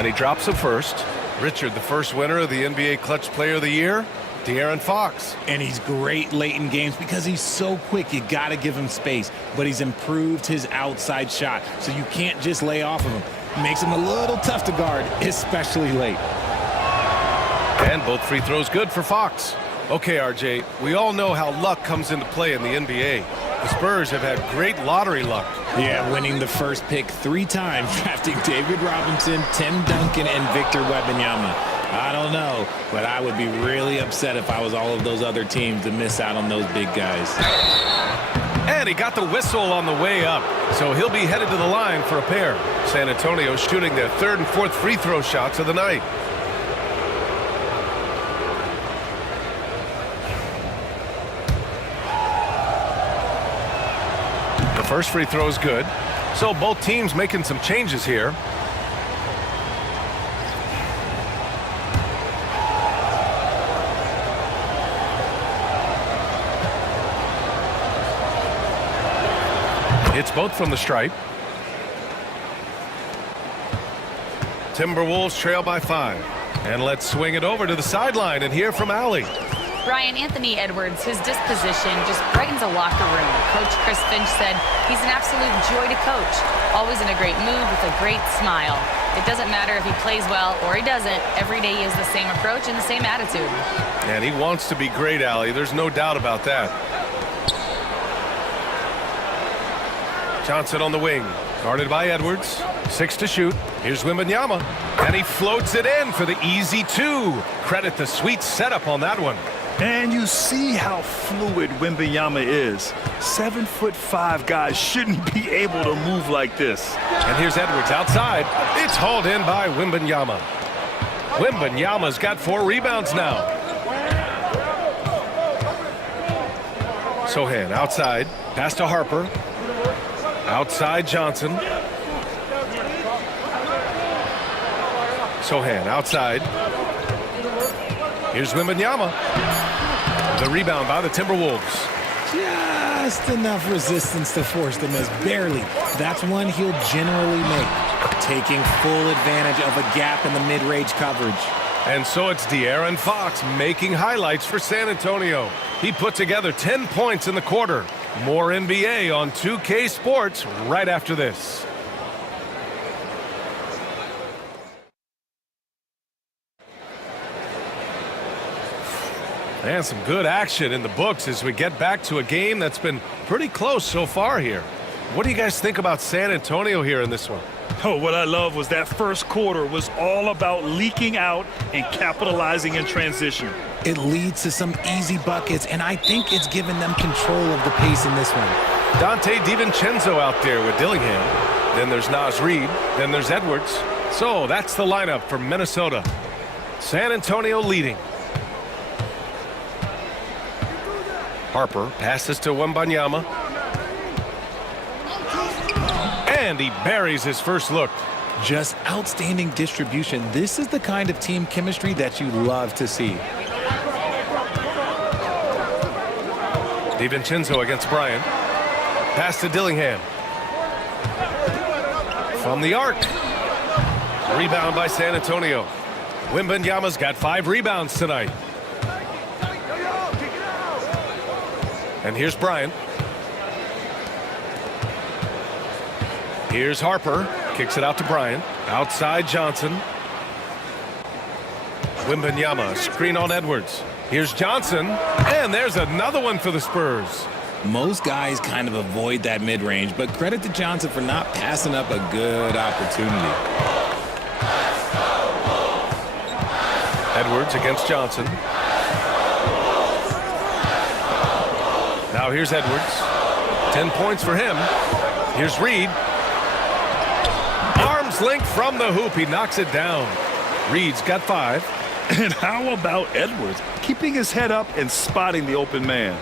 And he drops it first. Richard, the first winner of the NBA Clutch Player of the Year, De'Aaron Fox. And he's great late in games because he's so quick. You got to give him space. But he's improved his outside shot, so you can't just lay off of him. Makes him a little tough to guard, especially late. And both free throws good for Fox. Okay, RJ, we all know how luck comes into play in the NBA. The Spurs have had great lottery luck. Yeah, winning the first pick 3 times, drafting David Robinson, Tim Duncan, and Victor Wembanyama. I don't know, but I would be really upset if I was all of those other teams to miss out on those big guys. And he got the whistle on the way up, so he'll be headed to the line for a pair. San Antonio shooting their 3rd and 4th free throw shots of the night. The first free throw is good, so both teams making some changes here. It's both from the stripe. Timberwolves trail by 5. And let's swing it over to the sideline and hear from Allie. Brian, Anthony Edwards, his disposition just brightens a locker room. Coach Chris Finch said he's an absolute joy to coach. Always in a great mood with a great smile. It doesn't matter if he plays well or he doesn't. Every day he has the same approach and the same attitude. And he wants to be great, Allie. There's no doubt about that. Johnson on the wing, guarded by Edwards. 6 to shoot. Here's Wembanyama, and he floats it in for the easy 2. Credit the sweet setup on that one. And you see how fluid Wembanyama is. 7'5" guys shouldn't be able to move like this. And here's Edwards outside. It's hauled in by Wembanyama. Wembanyama's got 4 rebounds now. Sohan outside, pass to Harper. Outside Johnson. Sohan outside. Here's Wembanyama. The rebound by the Timberwolves. Just enough resistance to force the miss. Barely. That's one he'll generally make. Taking full advantage of a gap in the mid-range coverage. And so it's De'Aaron Fox making highlights for San Antonio. He put together 10 points in the quarter. More NBA on 2K Sports right after this. And some good action in the books as we get back to a game that's been pretty close so far here. What do you guys think about San Antonio here in this one? Oh, what I love was that first quarter was all about leaking out and capitalizing in transition. It leads to some easy buckets, and I think it's given them control of the pace in this one. Dante DiVincenzo out there with Dillingham. Then there's Naz Reid. Then there's Edwards. So that's the lineup for Minnesota. San Antonio leading. Harper passes to Wembanyama. And he buries his first look. Just outstanding distribution. This is the kind of team chemistry that you love to see. DiVincenzo against Bryant. Pass to Dillingham. From the arc. Rebound by San Antonio. Wembanyama's got 5 rebounds tonight. And here's Bryant. Here's Harper. Kicks it out to Bryant. Outside Johnson. Wembanyama, screen on Edwards. Here's Johnson. And there's another one for the Spurs. Most guys kind of avoid that mid-range, but credit to Johnson for not passing up a good opportunity. Edwards against Johnson. Now here's Edwards. 10 points for him. Here's Reid. Arms length from the hoop. He knocks it down. Reid's got 5. And how about Edwards? Keeping his head up and spotting the open man.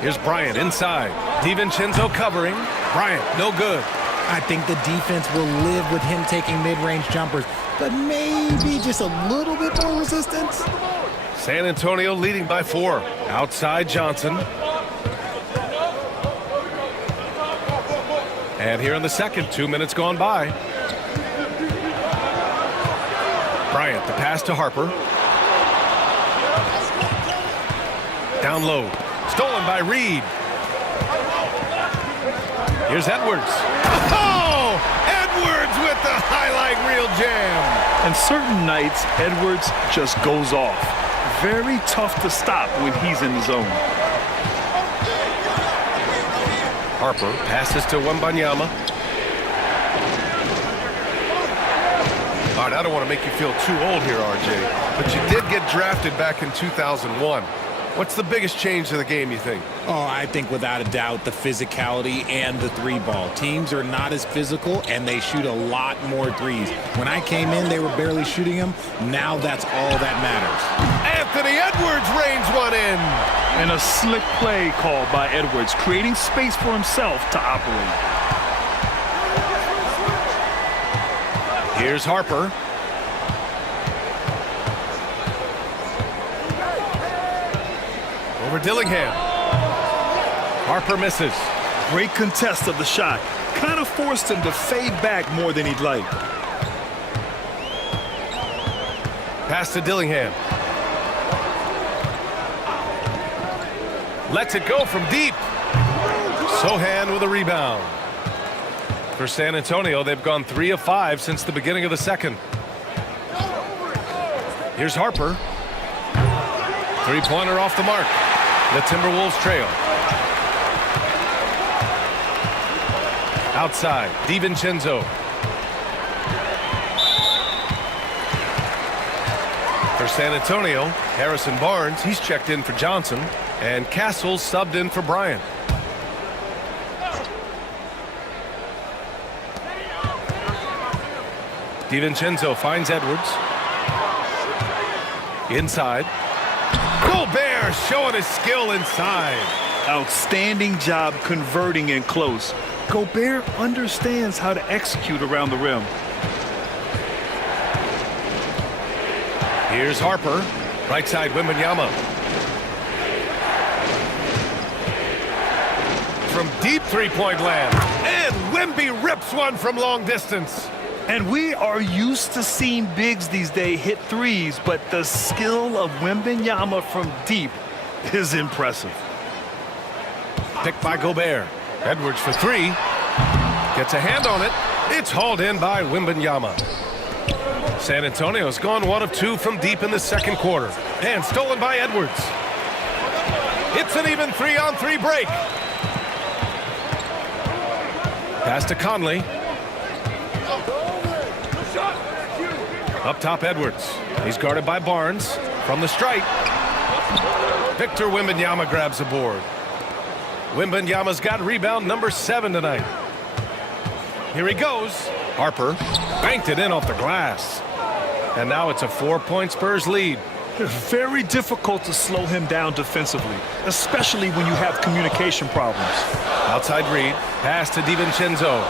Here's Bryant inside. DiVincenzo covering. Bryant, no good. I think the defense will live with him taking mid-range jumpers, but maybe just a little bit more resistance. San Antonio leading by 4. Outside Johnson. And here in the second, 2 minutes gone by. Bryant, the pass to Harper. Down low. Stolen by Reed. Here's Edwards. Oh! Edwards with the highlight reel jam. And certain nights, Edwards just goes off. Very tough to stop when he's in the zone. Harper passes to Wembanyama. All right, I don't want to make you feel too old here, RJ, but you did get drafted back in 2001. What's the biggest change to the game, you think? Oh, I think without a doubt the physicality and the three ball. Teams are not as physical and they shoot a lot more threes. When I came in, they were barely shooting them. Now that's all that matters. Anthony Edwards reins one in. And a slick play called by Edwards, creating space for himself to operate. Here's Harper. Over Dillingham. Harper misses. Great contest of the shot. Kind of forced him to fade back more than he'd like. Pass to Dillingham. Lets it go from deep. Sohan with a rebound. For San Antonio, they've gone 3 of 5 since the beginning of the second. Here's Harper. Three-pointer off the mark. The Timberwolves trail. Outside, DiVincenzo. For San Antonio, Harrison Barnes, he's checked in for Johnson. And Castle's subbed in for Bryant. DiVincenzo finds Edwards. Inside. Gobert showing his skill inside. Outstanding job converting in close. Gobert understands how to execute around the rim. Here's Harper. Right side, Wembanyama. From deep three-point land. And Wemby rips one from long distance. And we are used to seeing bigs these days hit threes, but the skill of Wembanyama from deep is impressive. Picked by Gobert. Edwards for three. Gets a hand on it. It's hauled in by Wembanyama. San Antonio's gone 1 of 2 from deep in the second quarter. And stolen by Edwards. It's an even 3-on-3 break. Pass to Conley. Up top, Edwards. He's guarded by Barnes. From the stripe. Victor Wembanyama grabs the board. Wembanyama's got rebound number 7 tonight. Here he goes. Harper banked it in off the glass. And now it's a 4-point Spurs lead. Very difficult to slow him down defensively, especially when you have communication problems. Outside Reed. Pass to DiVincenzo.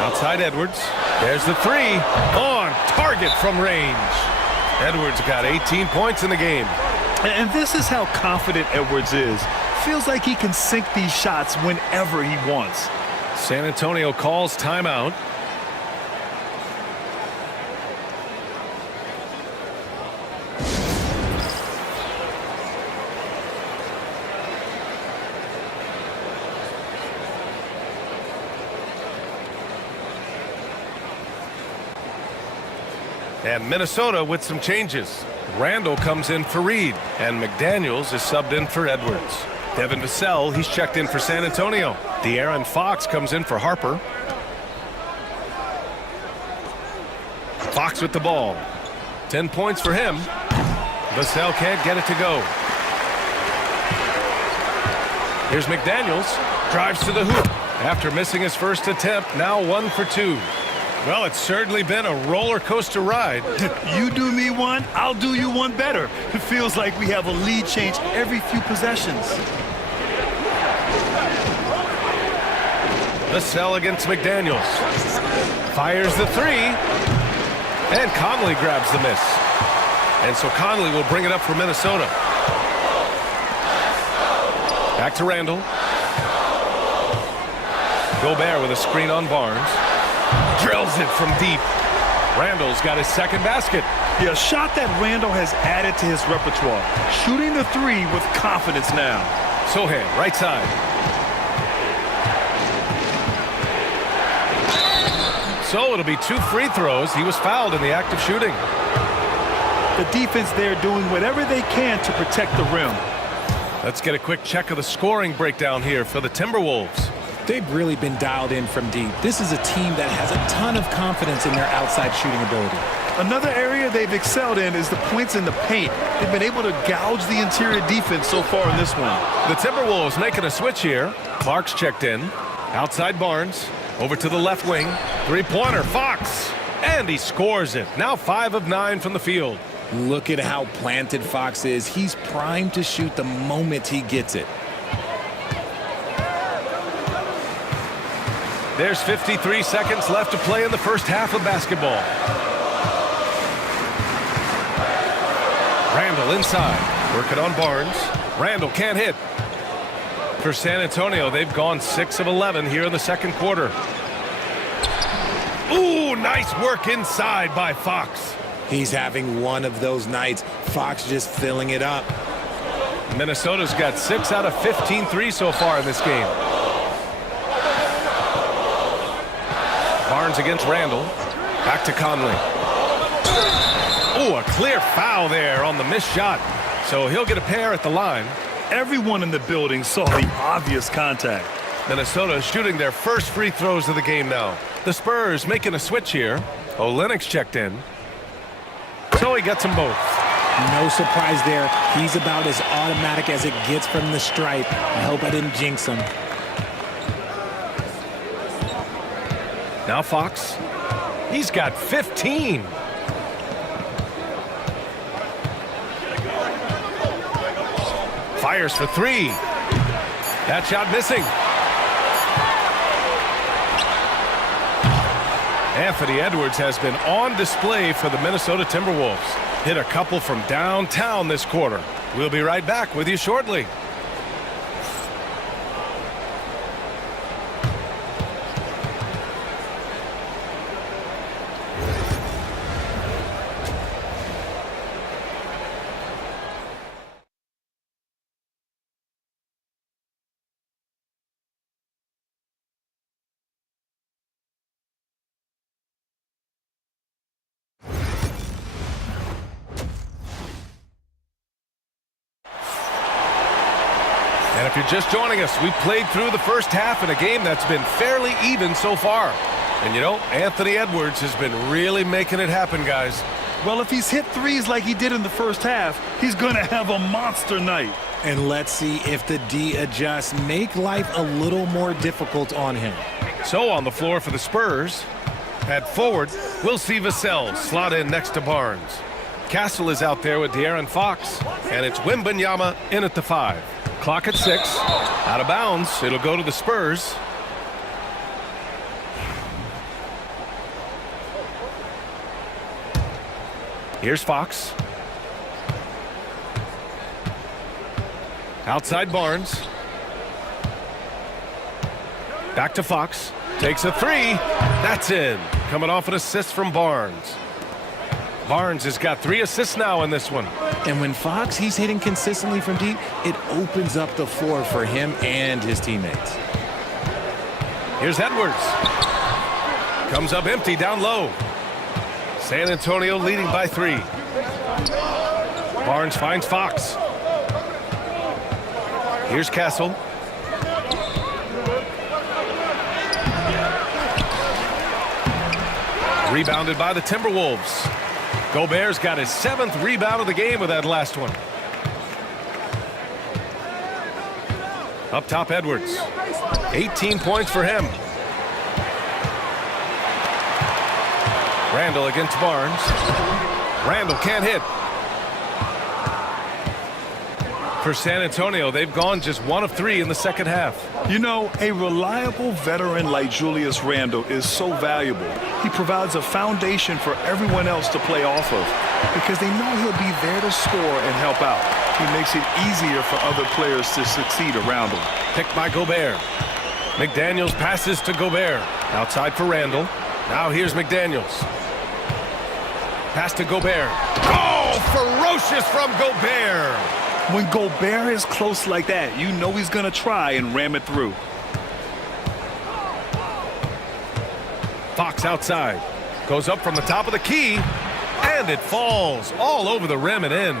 Outside Edwards. There's the three. On target from range. Edwards got 18 points in the game. And this is how confident Edwards is. Feels like he can sink these shots whenever he wants. San Antonio calls timeout. And Minnesota with some changes. Randall comes in for Reed, and McDaniels is subbed in for Edwards. Devin Vassell, he's checked in for San Antonio. De'Aaron Fox comes in for Harper. Fox with the ball. 10 points for him. Vassell can't get it to go. Here's McDaniels. Drives to the hoop. After missing his first attempt, now 1 for 2. Well, it's certainly been a roller coaster ride. You do me one, I'll do you one better. It feels like we have a lead change every few possessions. Vassell against McDaniels. Fires the three. And Conley grabs the miss. And so Conley will bring it up for Minnesota. Back to Randall. Gobert with a screen on Barnes. Drills it from deep. Randall's got his second basket. Yeah, a shot that Randall has added to his repertoire. Shooting the three with confidence now. Sohan, right side. So it'll be 2 free throws. He was fouled in the act of shooting. The defense there doing whatever they can to protect the rim. Let's get a quick check of the scoring breakdown here for the Timberwolves. They've really been dialed in from deep. This is a team that has a ton of confidence in their outside shooting ability. Another area they've excelled in is the points in the paint. They've been able to gouge the interior defense so far in this one. The Timberwolves making a switch here. Clark's checked in. Outside Barnes. Over to the left wing. Three-pointer, Fox. And he scores it. Now 5 of 9 from the field. Look at how planted Fox is. He's primed to shoot the moment he gets it. There's 53 seconds left to play in the first half of basketball. Randall inside, working on Barnes. Randall can't hit. For San Antonio, they've gone 6 of 11 here in the second quarter. Ooh, nice work inside by Fox. He's having one of those nights. Fox just filling it up. Minnesota's got 6 out of 15 threes so far in this game. Barnes against Randall. Back to Conley. Oh, a clear foul there on the missed shot. So he'll get a pair at the line. Everyone in the building saw the obvious contact. Minnesota shooting their first free throws of the game now. The Spurs making a switch here. Olynyk's checked in. So he gets them both. No surprise there. He's about as automatic as it gets from the stripe. I hope I didn't jinx him. Now Fox. He's got 15. Fires for 3. That shot missing. Anthony Edwards has been on display for the Minnesota Timberwolves. Hit a couple from downtown this quarter. We'll be right back with you shortly. And if you're just joining us, we played through the first half in a game that's been fairly even so far. And you know, Anthony Edwards has been really making it happen, guys. Well, if he's hit threes like he did in the first half, he's going to have a monster night. And let's see if the D adjusts, make life a little more difficult on him. So on the floor for the Spurs, at forward, we'll see Vassell slot in next to Barnes. Castle is out there with De'Aaron Fox, and it's Wembanyama in at the 5. Clock at 6. Out of bounds. It'll go to the Spurs. Here's Fox. Outside Barnes. Back to Fox. Takes a 3. That's in. Coming off an assist from Barnes. Barnes has got 3 assists now in this one. And when Fox, he's hitting consistently from deep, it opens up the floor for him and his teammates. Here's Edwards. Comes up empty down low. San Antonio leading by 3. Barnes finds Fox. Here's Castle. Rebounded by the Timberwolves. Gobert's got his 7th rebound of the game with that last one. Up top, Edwards. 18 points for him. Randall against Barnes. Randall can't hit. For San Antonio, they've gone just 1 of 3 in the second half. You know, a reliable veteran like Julius Randle is so valuable. He provides a foundation for everyone else to play off of because they know he'll be there to score and help out. He makes it easier for other players to succeed around him. Picked by Gobert. McDaniels passes to Gobert. Outside for Randall. Now here's McDaniels. Pass to Gobert. Oh, ferocious from Gobert. When Gobert is close like that, you know he's going to try and ram it through. Fox outside. Goes up from the top of the key. And it falls all over the rim and in.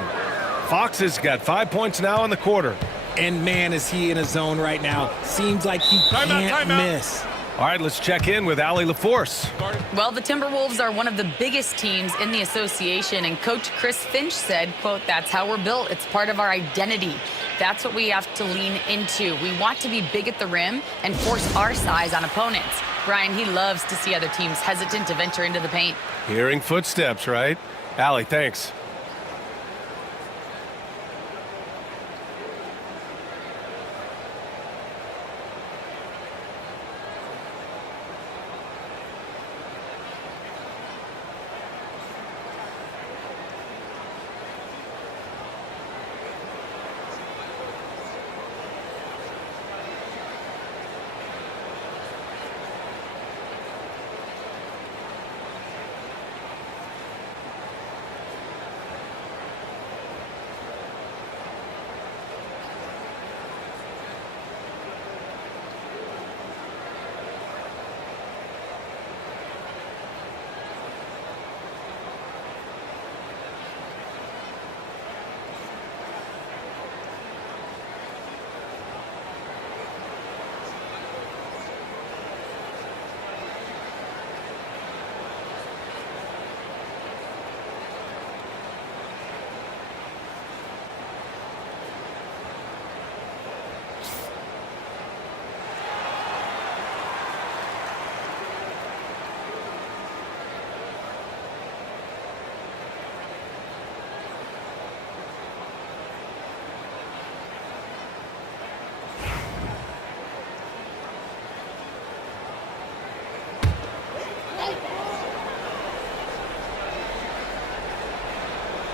Fox has got 5 points now in the quarter. And man, is he in a zone right now. Seems like he can't miss. All right, let's check in with Allie LaForce. Well, the Timberwolves are one of the biggest teams in the association, and Coach Chris Finch said, quote, "That's how we're built. It's part of our identity. That's what we have to lean into. We want to be big at the rim and force our size on opponents." Brian, he loves to see other teams hesitant to venture into the paint. Hearing footsteps, right? Allie, thanks.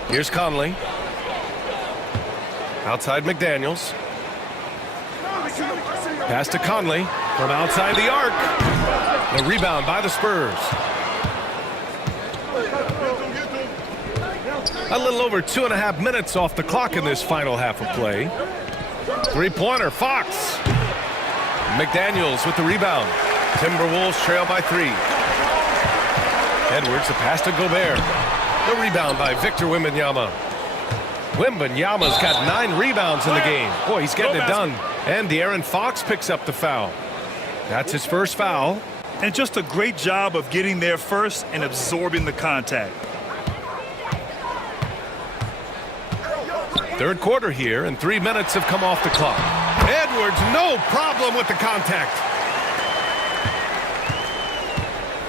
Here's Conley. Outside McDaniels. Pass to Conley from outside the arc. The rebound by the Spurs. A little over 2.5 minutes off the clock in this final half of play. Three-pointer, Fox. McDaniels with the rebound. Timberwolves trail by 3. Edwards, the pass to Gobert. The rebound by Victor Wembanyama. Wembanyama's got 9 rebounds in the game. Boy, he's getting it done. And De'Aaron Fox picks up the foul. That's his first foul. And just a great job of getting there first and absorbing the contact. Third quarter here, and 3 minutes have come off the clock. Edwards, no problem with the contact.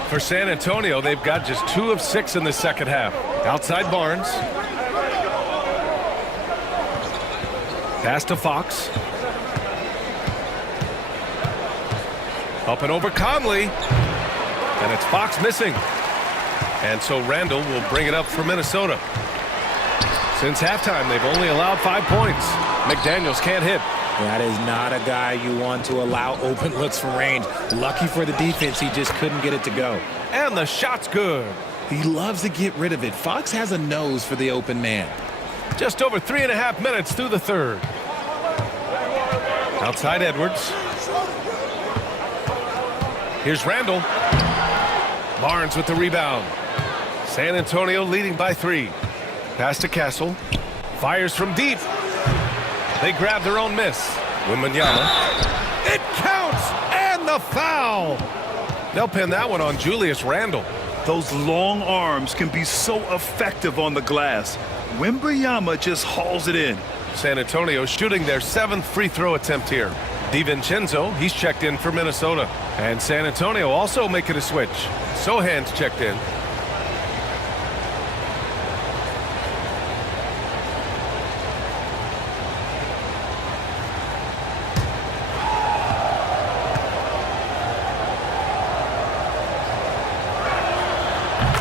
For San Antonio, they've got just 2 of 6 in the second half. Outside Barnes. Pass to Fox. Up and over Conley. And it's Fox missing. And so Randall will bring it up for Minnesota. Since halftime, they've only allowed 5 points. McDaniels can't hit. That is not a guy you want to allow open looks from range. Lucky for the defense, he just couldn't get it to go. And the shot's good. He loves to get rid of it. Fox has a nose for the open man. Just over 3.5 minutes through the third. Outside Edwards. Here's Randall. Barnes with the rebound. San Antonio leading by 3. Pass to Castle. Fires from deep. They grab their own miss. Wembanyama. It counts! And the foul! They'll pin that one on Julius Randle. Those long arms can be so effective on the glass. Wembanyama just hauls it in. San Antonio shooting their 7th free throw attempt here. DiVincenzo, he's checked in for Minnesota. And San Antonio also making a switch. Sohan's checked in.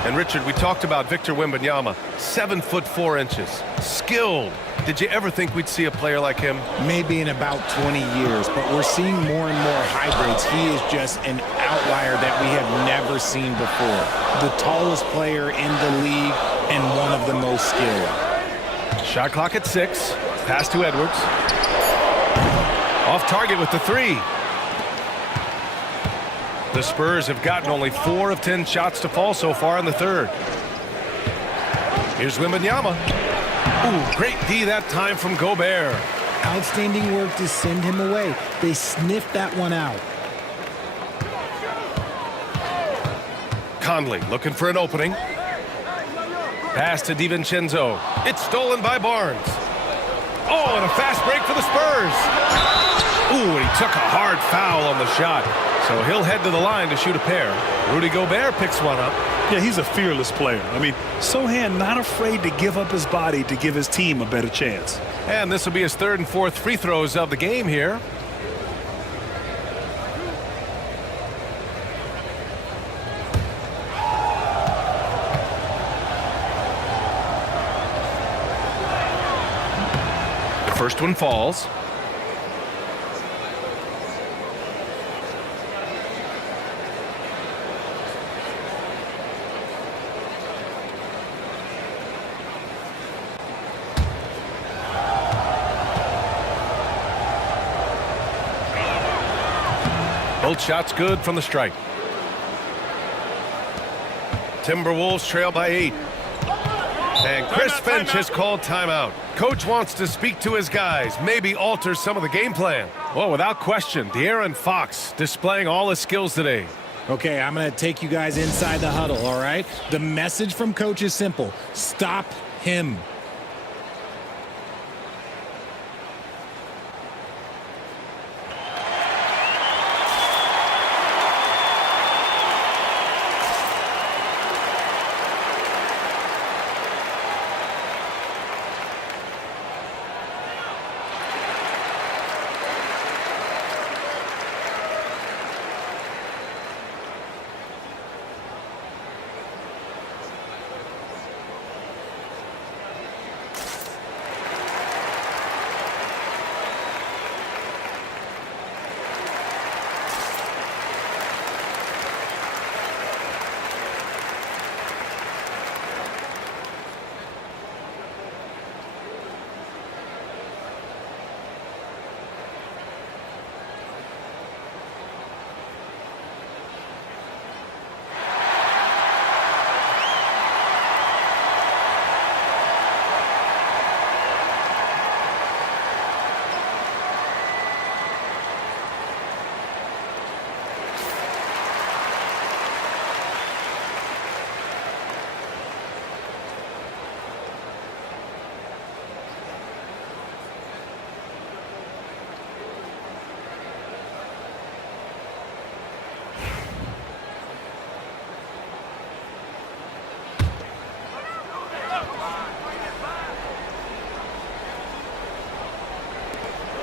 And Richard, we talked about Victor Wembanyama, 7 foot 4 inches, skilled, Did you ever think we'd see a player like him? Maybe in about 20 years, but we're seeing more and more hybrids. He is just an outlier that we have never seen before. The tallest player in the league and one of the most skilled. Shot clock at 6. Pass to Edwards. Off target with the 3. The Spurs have gotten only 4 of 10 shots to fall so far in the third. Here's Wembanyama. Ooh, great D that time from Gobert. Outstanding work to send him away. They sniffed that one out. Conley looking for an opening. Pass to DiVincenzo. It's stolen by Barnes. Oh, and a fast break for the Spurs. Ooh, and he took a hard foul on the shot. So he'll head to the line to shoot a pair. Rudy Gobert picks one up. Yeah, he's a fearless player. I mean, Sohan not afraid to give up his body to give his team a better chance. And this will be his 3rd and 4th free throws of the game here. The first one falls. Both shots good from the stripe. Timberwolves trail by 8. And Chris Finch has called timeout. Coach wants to speak to his guys, maybe alter some of the game plan. Well, without question, De'Aaron Fox displaying all his skills today. Okay, I'm going to take you guys inside the huddle, all right? The message from Coach is simple. Stop him.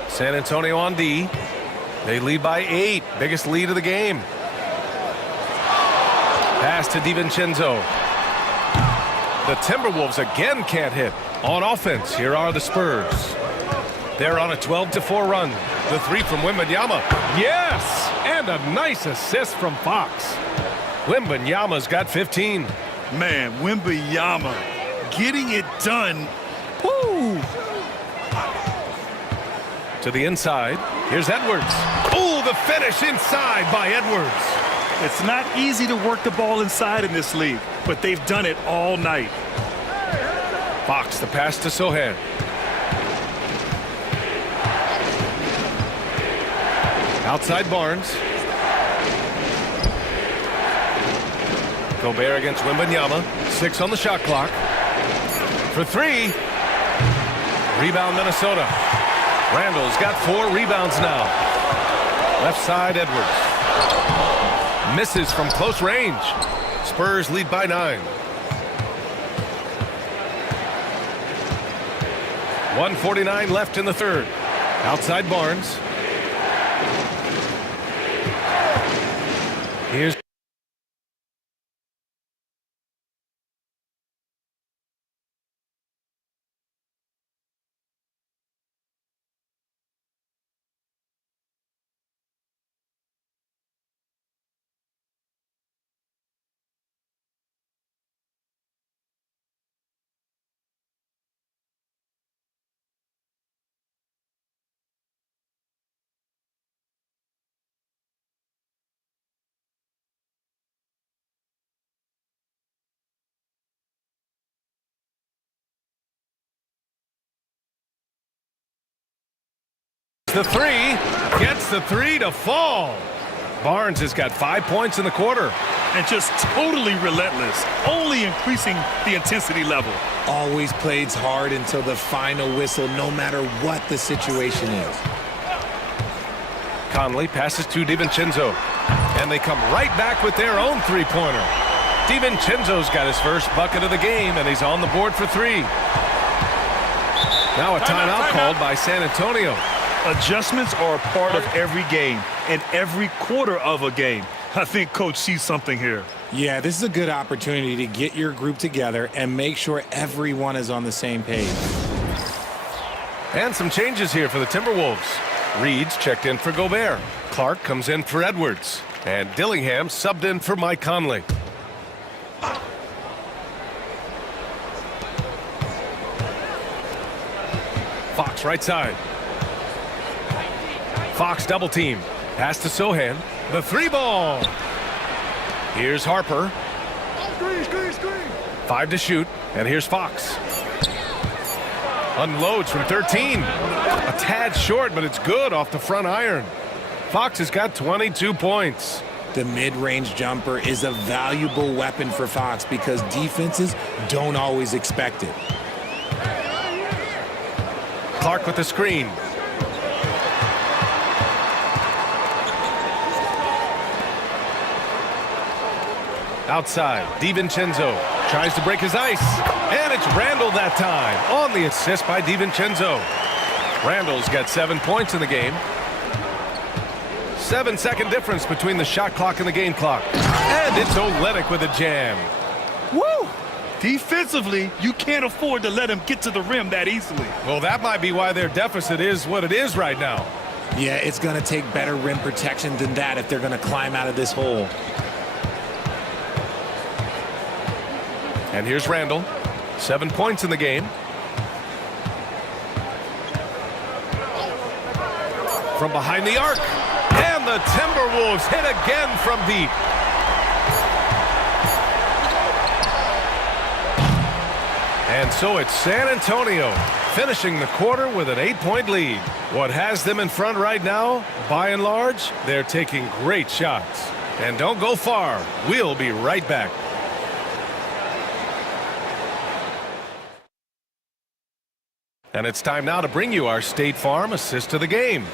San Antonio on D. They lead by 8. Biggest lead of the game. Pass to DiVincenzo. The Timberwolves again can't hit. On offense, here are the Spurs. They're on a 12-4 run. The 3 from Wembanyama. Yes! And a nice assist from Fox. Wembanyama's got 15. Man, Wembanyama getting it done. Woo! To the inside. Here's Edwards. Oh, the finish inside by Edwards. It's not easy to work the ball inside in this league, but they've done it all night. Fox, the pass to Sohan. Outside Barnes. Gobert against Wembanyama. 6 on the shot clock. For 3. Rebound Minnesota. Randall's got 4 rebounds now. Left side Edwards. Misses from close range. Spurs lead by 9. 1:49 left in the third. Outside Barnes. Here's Takes the three. Gets the three to fall. Barnes has got 5 points in the quarter. And just totally relentless, only increasing the intensity level. Always plays hard until the final whistle, no matter what the situation is. Conley passes to DiVincenzo. And they come right back with their own three-pointer. DiVincenzo's got his first bucket of the game, and he's on the board for three. Now a timeout called by San Antonio. Adjustments are a part of every game and every quarter of a game. I think Coach sees something here. Yeah, this is a good opportunity to get your group together and make sure everyone is on the same page. And some changes here for the Timberwolves. Reed's checked in for Gobert. Clark comes in for Edwards. And Dillingham subbed in for Mike Conley. Fox right side. Fox double team. Pass to Sohan. The three ball. Here's Harper. 5 to shoot. And here's Fox. Unloads from 13. A tad short, but it's good off the front iron. Fox has got 22 points. The mid-range jumper is a valuable weapon for Fox because defenses don't always expect it. Clark with the screen. Outside, DiVincenzo tries to break his ice. And it's Randall that time on the assist by DiVincenzo. Randall's got 7 points in the game. 7-second difference between the shot clock and the game clock. And it's Olynyk with a jam. Woo! Defensively, you can't afford to let him get to the rim that easily. Well, that might be why their deficit is what it is right now. Yeah, it's going to take better rim protection than that if they're going to climb out of this hole. And here's Randall. 7 points in the game. From behind the arc. And the Timberwolves hit again from deep. And so it's San Antonio finishing the quarter with an 8-point lead. What has them in front right now, by and large, they're taking great shots. And don't go far. We'll be right back. And it's time now to bring you our State Farm assist of the game.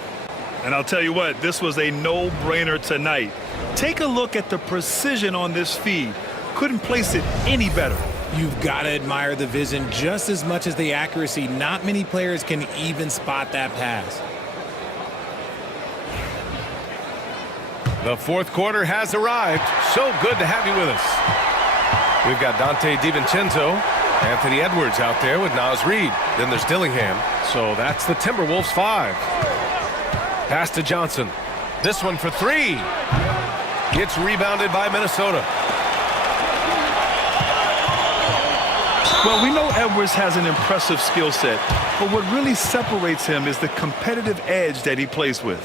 And I'll tell you what, this was a no-brainer tonight. Take a look at the precision on this feed. Couldn't place it any better. You've got to admire the vision just as much as the accuracy. Not many players can even spot that pass. The fourth quarter has arrived. So good to have you with us. We've got Dante DiVincenzo, Anthony Edwards out there with Naz Reid. Then there's Dillingham. So that's the Timberwolves 5. Pass to Johnson. This one for 3. It's rebounded by Minnesota. Well, we know Edwards has an impressive skill set, but what really separates him is the competitive edge that he plays with.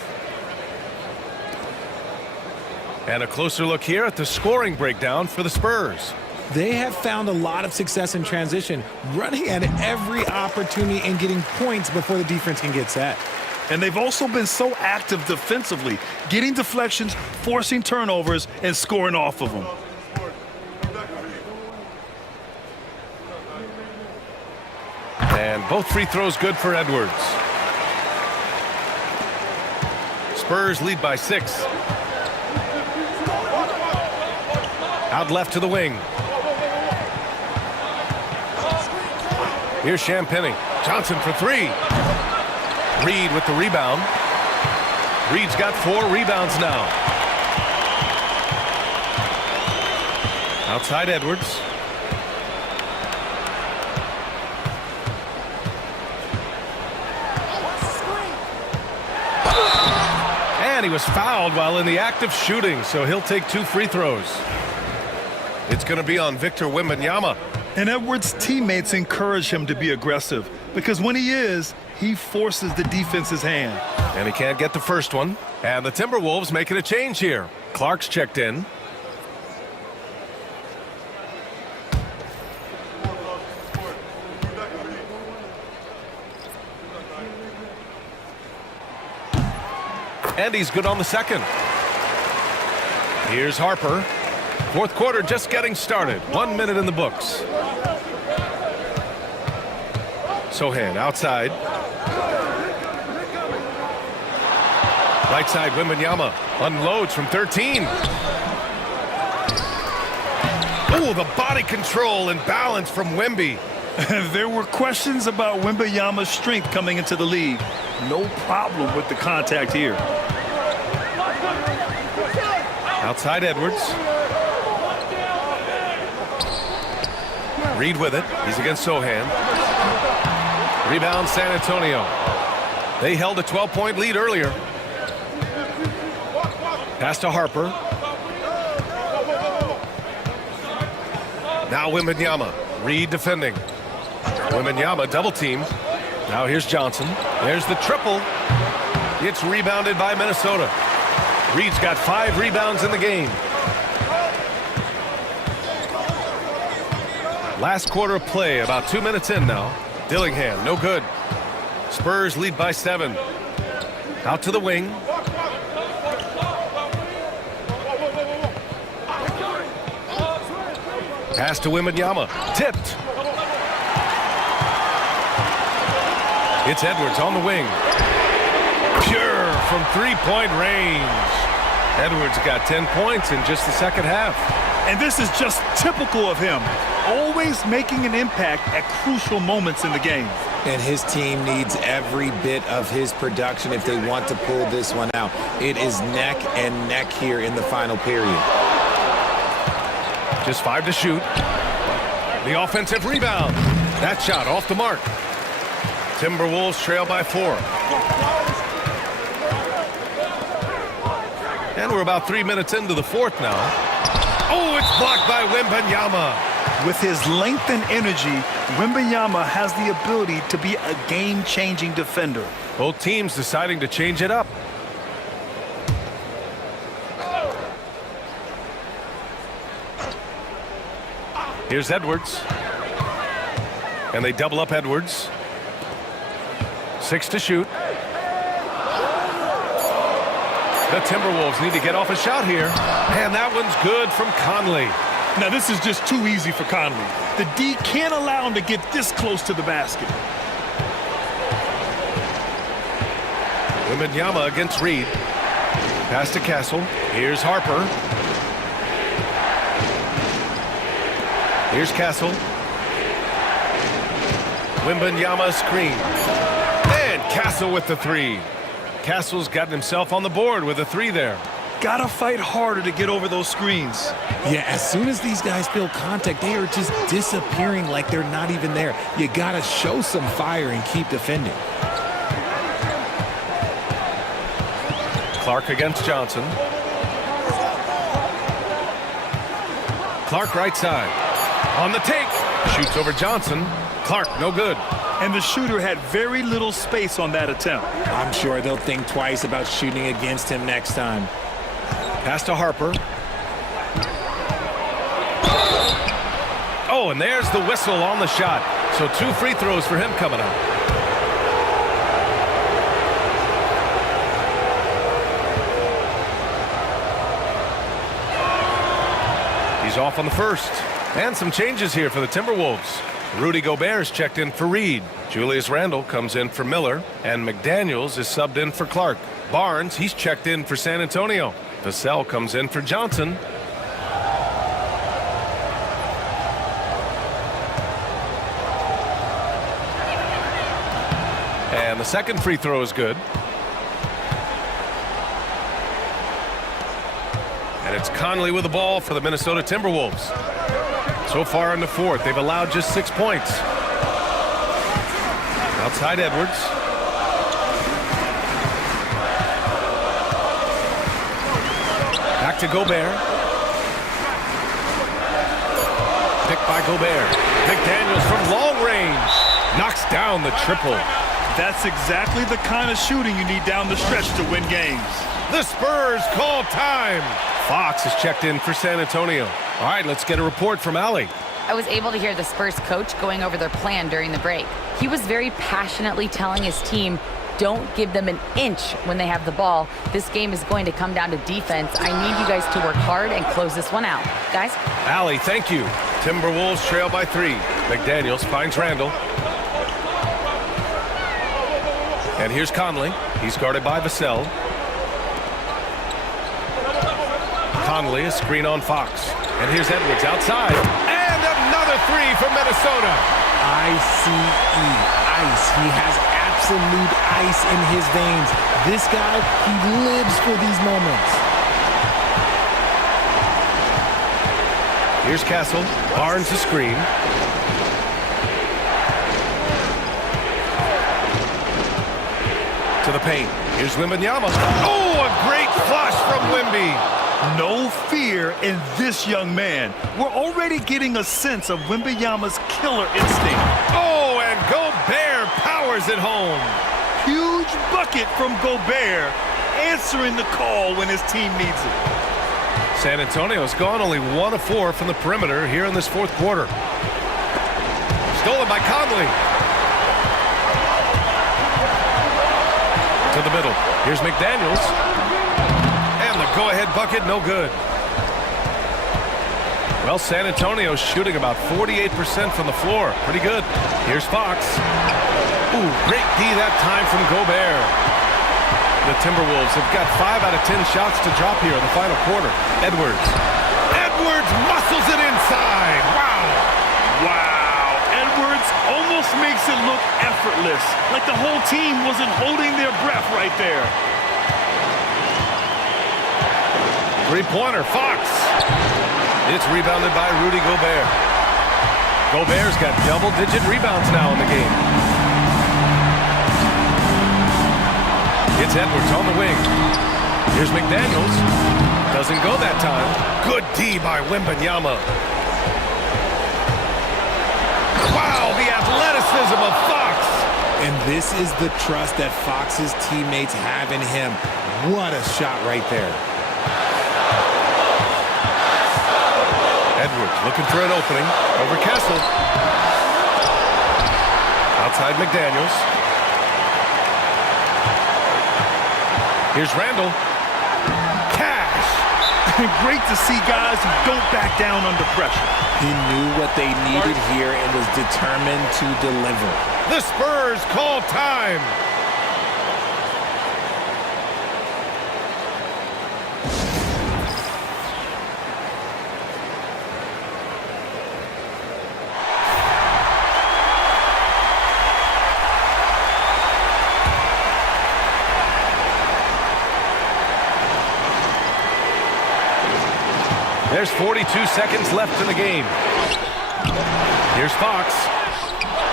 And a closer look here at the scoring breakdown for the Spurs. They have found a lot of success in transition, running at every opportunity and getting points before the defense can get set. And they've also been so active defensively, getting deflections, forcing turnovers, and scoring off of them. And both free throws good for Edwards. Spurs lead by 6. Out left to the wing. Here's Champagnie. Johnson for 3. Reed with the rebound. Reed's got 4 rebounds now. Outside Edwards. And he was fouled while in the act of shooting, so he'll take 2 free throws. It's going to be on Victor Wembanyama. And Edwards' teammates encourage him to be aggressive because when he is, he forces the defense's hand. And he can't get the first one. And the Timberwolves making a change here. Clark's checked in. And he's good on the second. Here's Harper. Fourth quarter just getting started. 1 minute in the books. Sohan outside. Right side, Wembanyama unloads from 13. Oh, the body control and balance from Wemby. There were questions about Wembanyama's strength coming into the league. No problem with the contact here. Outside Edwards. Reed with it. He's against Sohan. Rebound San Antonio. They held a 12-point lead earlier. Pass to Harper. Now Wembanyama. Reed defending. Wembanyama double teamed. Now here's Johnson. There's the triple. It's rebounded by Minnesota. Reed's got 5 rebounds in the game. Last quarter of play, about 2 minutes in now. Dillingham, no good. Spurs lead by 7. Out to the wing. Pass to Wembanyama. Tipped. It's Edwards on the wing. Pure from three-point range. Edwards got 10 points in just the second half. And this is just typical of him. Always making an impact at crucial moments in the game. And his team needs every bit of his production if they want to pull this one out. It is neck and neck here in the final period. Just 5 to shoot. The offensive rebound. That shot off the mark. Timberwolves trail by 4. And we're about 3 minutes into the fourth now. Oh, it's blocked by Wembanyama. With his length and energy, Wembanyama has the ability to be a game-changing defender. Both teams deciding to change it up. Here's Edwards. And they double up Edwards. 6 to shoot. The Timberwolves need to get off a shot here. And that one's good from Conley. Now, this is just too easy for Conley. The D can't allow him to get this close to the basket. Wembanyama against Reed. Pass to Castle. Here's Harper. Here's Castle. Wembanyama screen. And Castle with the 3. Castle's gotten himself on the board with a 3 there. Gotta fight harder to get over those screens. Yeah, as soon as these guys feel contact, they are just disappearing like they're not even there. You gotta show some fire and keep defending. Clark against Johnson. Clark right side. On the take. Shoots over Johnson. Clark, no good. And the shooter had very little space on that attempt. I'm sure they'll think twice about shooting against him next time. Pass to Harper. Oh, and there's the whistle on the shot. So 2 free throws for him coming up. He's off on the first. And some changes here for the Timberwolves. Rudy Gobert's checked in for Reed. Julius Randle comes in for Miller. And McDaniels is subbed in for Clark. Barnes, he's checked in for San Antonio. Vassell comes in for Johnson. And the second free throw is good. And it's Conley with the ball for the Minnesota Timberwolves. So far in the fourth, they've allowed just 6 points. Outside Edwards. Back to Gobert. Picked by Gobert. McDaniels from long range. Knocks down the triple. That's exactly the kind of shooting you need down the stretch to win games. The Spurs call time. Fox is checked in for San Antonio. All right, let's get a report from Allie. I was able to hear the Spurs coach going over their plan during the break. He was very passionately telling his team, Don't give them an inch when they have the ball. This game is going to come down to defense. I need you guys to work hard and close this one out. Guys? Allie, thank you. Timberwolves trail by 3. McDaniels finds Randall. And here's Conley. He's guarded by Vassell. Conley, a screen on Fox. And here's Edwards outside. And another 3 from Minnesota. ICE, ice. He has absolute ice in his veins. This guy, he lives for these moments. Here's Castle. Barnes a screen. To the paint. Here's Wembanyama. Oh, a great flush from Wemby. No fear in this young man. We're already getting a sense of Wembanyama's killer instinct. Oh, and Gobert powers it home. Huge bucket from Gobert, answering the call when his team needs it. San Antonio's gone only 1 of 4 from the perimeter here in this fourth quarter. Stolen by Conley. To the middle. Here's McDaniels. And the go-ahead bucket, no good. Well, San Antonio's shooting about 48% from the floor. Pretty good. Here's Fox. Ooh, great D that time from Gobert. The Timberwolves have got 5 out of 10 shots to drop here in the final quarter. Edwards. Edwards muscles it inside. Wow. Wow. Edwards almost makes it look effortless, like the whole team wasn't holding their breath right there. Three-pointer, Fox. It's rebounded by Rudy Gobert. Gobert's got double-digit rebounds now in the game. It's Edwards on the wing. Here's McDaniels. Doesn't go that time. Good D by Wembanyama. Wow, the athleticism of Fox. And this is the trust that Fox's teammates have in him. What a shot right there. Edwards looking for an opening over Kessel. Outside McDaniels. Here's Randall. Cash. Great to see guys who don't back down under pressure. He knew what they needed here and was determined to deliver. The Spurs call time. There's 42 seconds left in the game. Here's Fox.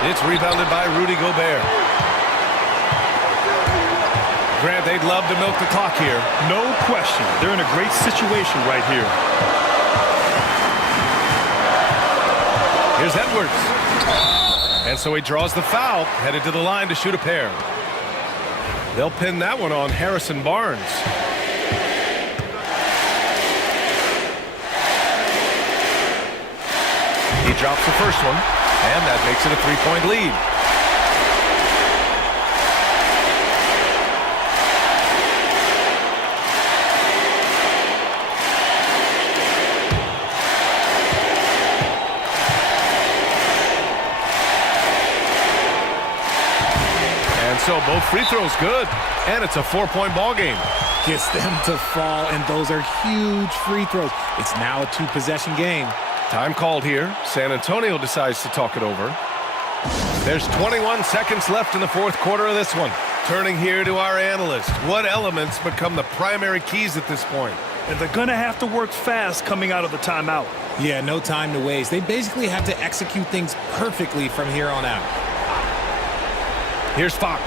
It's rebounded by Rudy Gobert. Grant, they'd love to milk the clock here. No question. They're in a great situation right here. Here's Edwards. And so he draws the foul, headed to the line to shoot a pair. They'll pin that one on Harrison Barnes. He drops the first one, and that makes it a 3-point lead. And so both free throws good, and it's a 4-point ball game. Gets them to fall, and those are huge free throws. It's now a 2-possession game. Time called here. San Antonio decides to talk it over. There's 21 seconds left in the fourth quarter of this one. Turning here to our analyst. What elements become the primary keys at this point? And they're going to have to work fast coming out of the timeout. Yeah, no time to waste. They basically have to execute things perfectly from here on out. Here's Fox.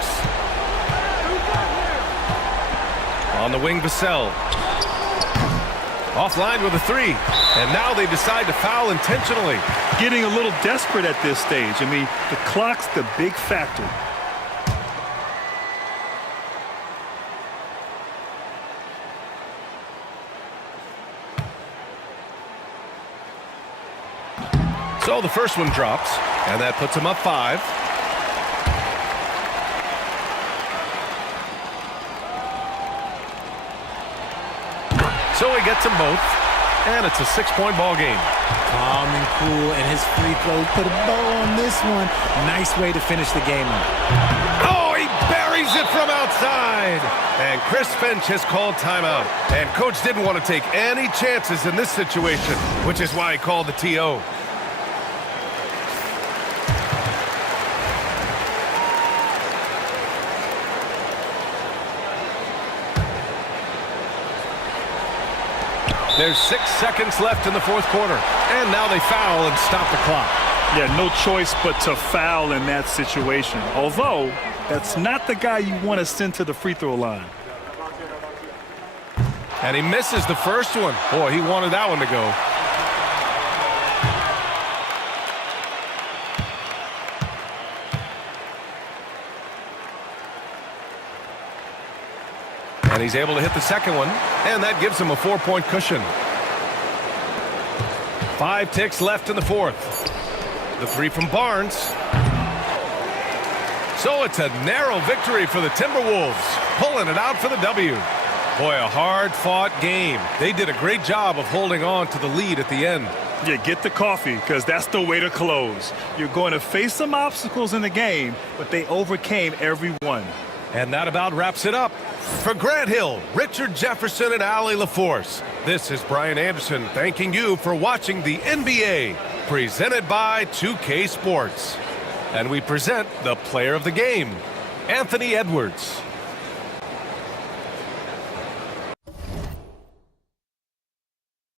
On the wing, Vassell. Offline with a 3. And now they decide to foul intentionally. Getting a little desperate at this stage. I mean, the clock's the big factor. So the first one drops, and that puts them up 5. So he gets them both, and it's a 6-point ball game. Calm and cool, and his free throw put a bow on this one. Nice way to finish the game up. Oh, he buries it from outside. And Chris Finch has called timeout. And coach didn't want to take any chances in this situation, which is why he called the TO. There's 6 seconds left in the fourth quarter. And now they foul and stop the clock. Yeah, no choice but to foul in that situation. Although, that's not the guy you want to send to the free throw line. And he misses the first one. Boy, he wanted that one to go. And he's able to hit the second one, and that gives him a 4-point cushion. 5 ticks left in the fourth. The three from Barnes. So it's a narrow victory for the Timberwolves, pulling it out for the W. Boy, a hard-fought game. They did a great job of holding on to the lead at the end. Yeah, get the coffee, because that's the way to close. You're going to face some obstacles in the game, but they overcame every one. And that about wraps it up. For Grant Hill, Richard Jefferson, and Allie LaForce, this is Brian Anderson thanking you for watching the NBA, presented by 2K Sports. And we present the player of the game, Anthony Edwards.